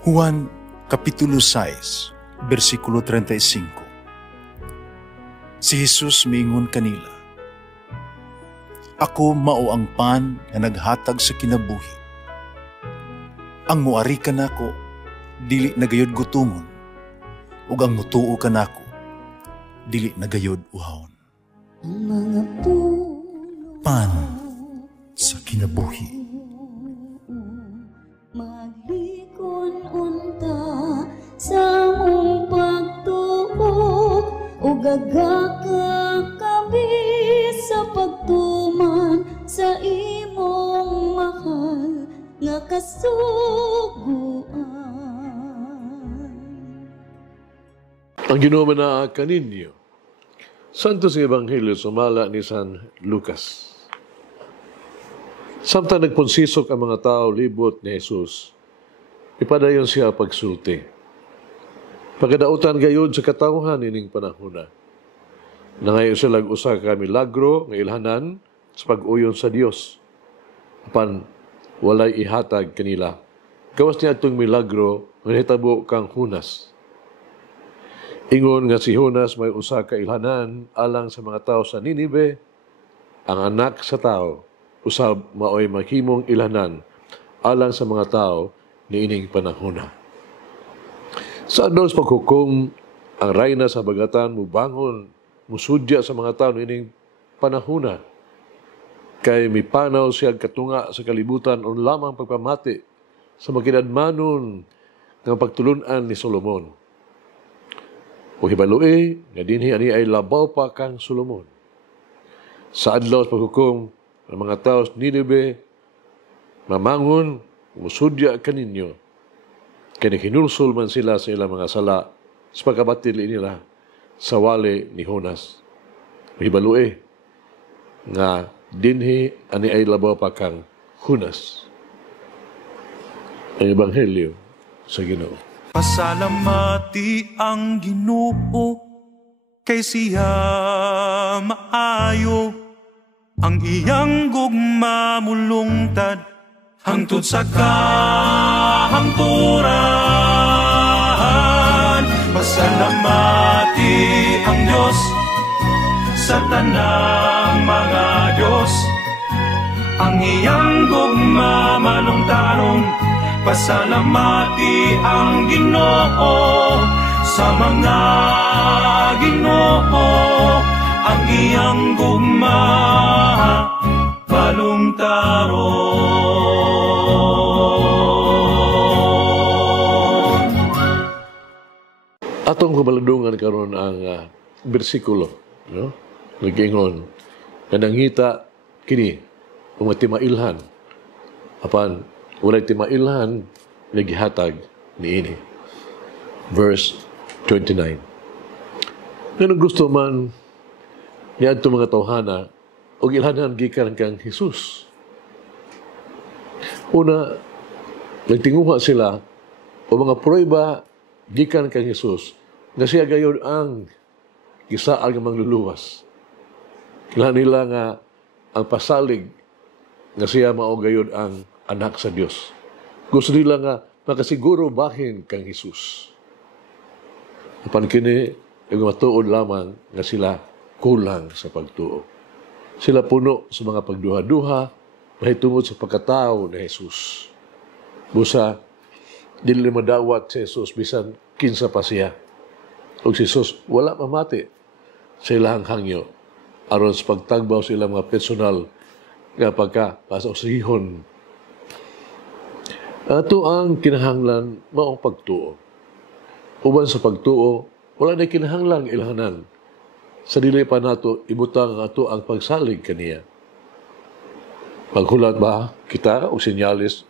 Juan Kapitulo 6, versikulo 35. Si Jesus miingon kanila, "Ako mao ang pan nga naghatag sa kinabuhi. Ang muari kanako dili nagayod gutomon, ug ang mutuo kanako dili nagayod uhawon." Pan sa kinabuhi. Maglikon unta sa mong pagtuo, ug gagaka kami sa pagtuman sa imong mahal nga kasuguan. Ang Ginoo na kaninyo Santo sa Ebanghelyo sumala ni San Lucas. Samtang nagpunsisok ang mga tao libot ni Jesus, ipadayon siya pagsulti. Pagkadautan gayod sa katawhan ining panahon na. Nangayo sila usa ka milagro nga ilhanan sa pag-uyon sa Dios. Apan walay ihatag kanila. Gawas niya itong milagro nga hitabo kang Hunas. Ingon nga si Hunas may usa ka ilhanan alang sa mga tao sa Ninive, ang anak sa tao usab maoy maghimong ilhanan alang sa mga tao niining panahona. Sa adlaw sa paghukom, ang rayna sa bagatan mubangon, musudya sa mga tao niining panahona. Kay mipanaw siya katunga sa kalibutan on lamang pagpamati sa makinadmanon ng pagtulunan ni Solomon. O hibalui, nga dinhi ani ay labaw pa kang Solomon. Sa adlaw sa paghukom, ang mga tao sa Ninive, mamangon, musudya kaninyo, kaya hinulsol man sila sa ilang mga sala sa pagkabatil nila sa wali ni Hunas. O hibalui, nga dinhi ani ay labaw pa kang Hunas. Ang Ebanghelyo sa Ginoo. Pasalamati ang Ginoo, kay siya maayo, ang iyang gugma mulungtad, hangtod sa kahangturan. Pasalamati ang Diyos sa tanang mga Diyos, ang iyang gugma malungtaron. Pasalamati ang Ginoo sa mga Ginoo, ang iyang gugma balungtaron. Atong kabaladungan karon ang bersikulo, no? Nagingon, kanangita kini umatimailhan apan walay timailhan nagihatag niini. Verse 29. Nganong gusto man niya ito mga tawhana o ilhanan gikan kang Jesus. Una, nagtinguha sila o mga prueba gikan kang Jesus na siya gayon ang gisaal nga mangluluwas. Kailangan nila nga ang pasalig nga siya mao gayon ang anak sa Dios. Gusto nila nga makasiguro bahin kang Jesus. Apan kini yung matuod lamang nga sila kulang sa pagtuo. Sila puno sa mga pagduha-duha mahitungod sa pagkatao ni Jesus. Busa dili madawat si Jesus bisan kinsa pa siya. Ug si Jesus wala mamati sa ilahang hangyo aron sa pagtagbaw sa ilang mga personal nga pagka-pasosihon. Ato ang kinahanglan maong pagtuo. Uban sa pagtuo, wala na kinahanglang ilhanan. Sa dili pa nato ibutang ato ang pagsalig kaniya. Paghulat ba kita o sinyalis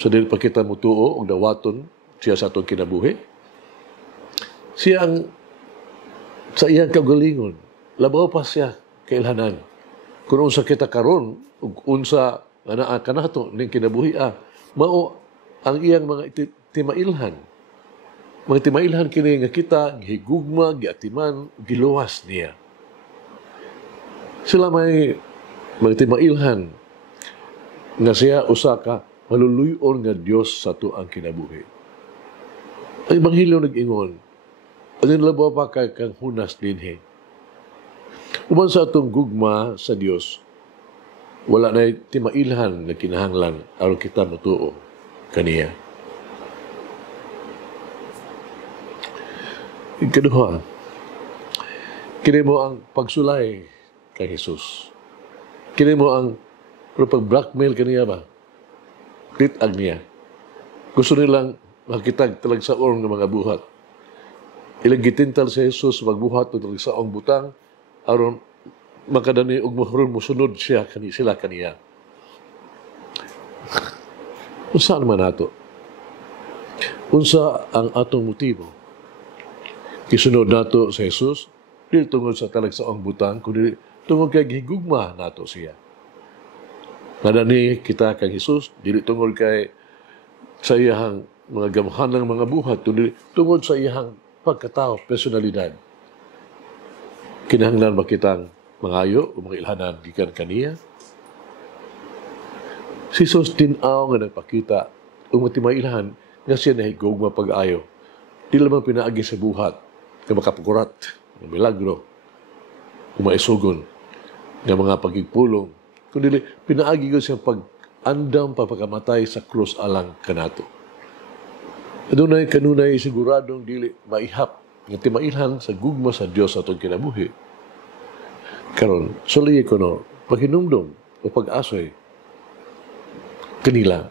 sa dili pa kita mutuo o dawaton siya sa atong kinabuhi? Siya ang sa iyang kagalingon, labaw pa siya kailhanan. Kung unsa kita karon ug unsa nga naa kanato ning kinabuhi mao ang iyang mga timailhan. Mga timailhan kini nga kita gihigugma, giatiman, giluwas niya. Sila may mga timailhan nga siya usa ka maluluyon nga Dios sa tuang kinabuhi. Ang Ebanghelyo nag-ingon, ano labaw pa kang hunas dinhi. Uban sa atong gugma sa Dios, wala na timailhan na kinahanglan aron kita matuo kaniya. Ikaduha, kini mo ang pagsulay kay Jesus. Kini mo ang pag-blackmail kaniya ba? Litag niya. Gusto nilang makita talag sa orong ng mga buhat. Ilang gitintal sa Jesus magbuhat o talag sa orong butang aron makadani og mahurong musunod sila kaniya. Unsa naman nato? Unsa ang atong motibo? Isunod nato sa Jesus, dili tungod sa talag sa orong butang, kundi tungod kay gigugma nato siya. Nadani kita kang Jesus, dili tungod kay sa iyang mga gamhanang mga buhat, tungod sa iyang pagkatao, personalidad. Kinahanglan ba kitang mangayo o mga ilhanan gikan kaniya? Si Jesus tinaw nga nagpakita o matimailhan nga siya nahigugma pag-ayo. Di lamang pinaagi sa buhat nga makapakurat, ng milagro, o maisugon, nga mga pagigpulong, kundi pinaagi ko siyang pag-andam papakamatay sa krus alang kanato. Adunay kanunay siguradong dili maihap nga timailhan sa gugma sa Dios atong kinabuhi. Karon, suliy ko no, paghinumdom o pag-asoy kanila.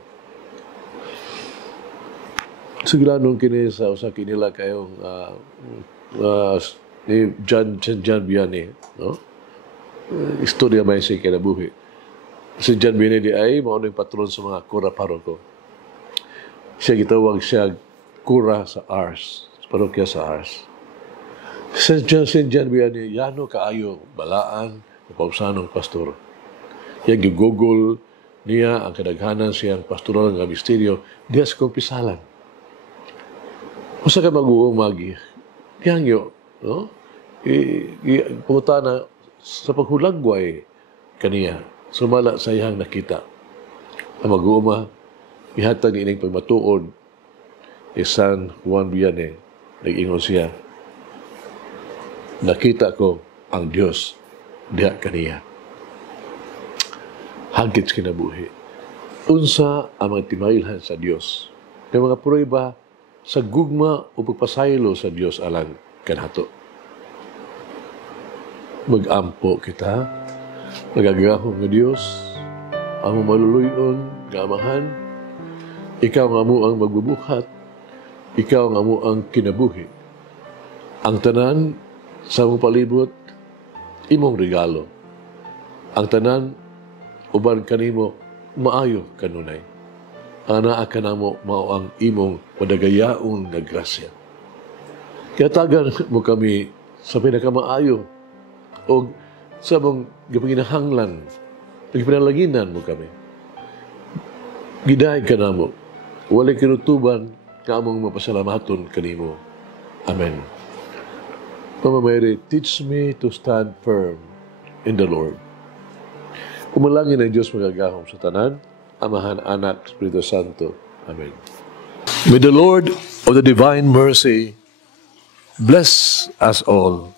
Sigilanong kini sa usa kinila kayong ni John Vianney, no? Istorya may sa kinabuhi. Si John Vianney ay maunang patron sa mga kura paroko. Siya gitawag siya kura sa Ars, sa parokya sa Ars. St. John Vianney, yano kaayo, balaan, napausanong pastor. Yang gigugol niya ang kadaghanan siyang pastoral nga misteryo diya sa kumpisalan. Usa ka mag-uumagi, hangyo, no? Pumunta na sa paghulagway kaniya, sumala sa iyang nakita. Ang mag-uuma, ihatag ni ining pagmatuod ni San Juan Vianney, nag-ingon siya, nakita ko ang Diyos diha kaniya. Hagit kinabuhi. Unsa ang mga timailhan sa Diyos? May mga prueba sa gugma o pagpasaylo sa Diyos alang kanato. Mag-ampo kita, magagahong ng Diyos, ang maluluyon, gamahan, ikaw nga mo ang magbubuhat, ikaw nga mo ang kinabuhi. Ang tanan sa mong palibot, imong regalo. Ang tanan, uban kanimo, maayo kanunay. Ang naa ka na mo, mao ang imong madagayaong na grasya. Kaya tagan mo kami sa pinakamaayo o sa mong gipanginahanglan, nagpinalaginan mo kami. Gidahay ka na mo, walay kinutuban ka among mapasalamaton kanimo. Amen. Mama Mary, teach me to stand firm in the Lord. Umalangin ang Diyos magagahom sa tanan, Amahan, Anak, Espiritu Santo. Amen. May the Lord of the divine mercy bless us all,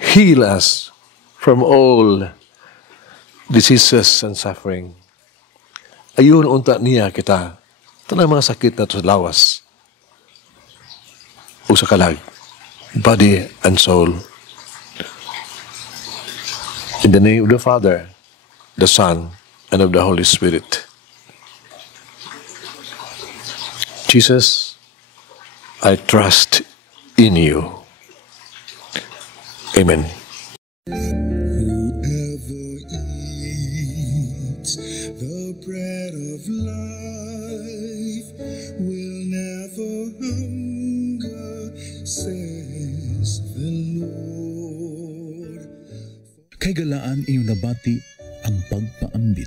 heal us from all diseases and suffering. Ayun unta niya kita, tanang mga sakit na sa lawas o sa kalag, body and soul. In the name of the Father, the Son, and of the Holy Spirit. Jesus, I trust in you. Amen. Whoever eats the bread of life will never hunger, says the Lord. Kay galaan inyong nabati ang pagpaambit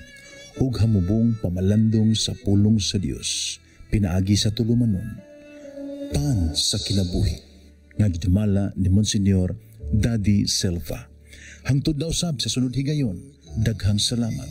ug hamubong pamalandong sa pulong sa Dios pinaagi sa tulumanon pan sa kinabuhi nga gidumala ni Monsignor Daddy Silva. Hangtod na usab sa sunod higayon, daghang salamat.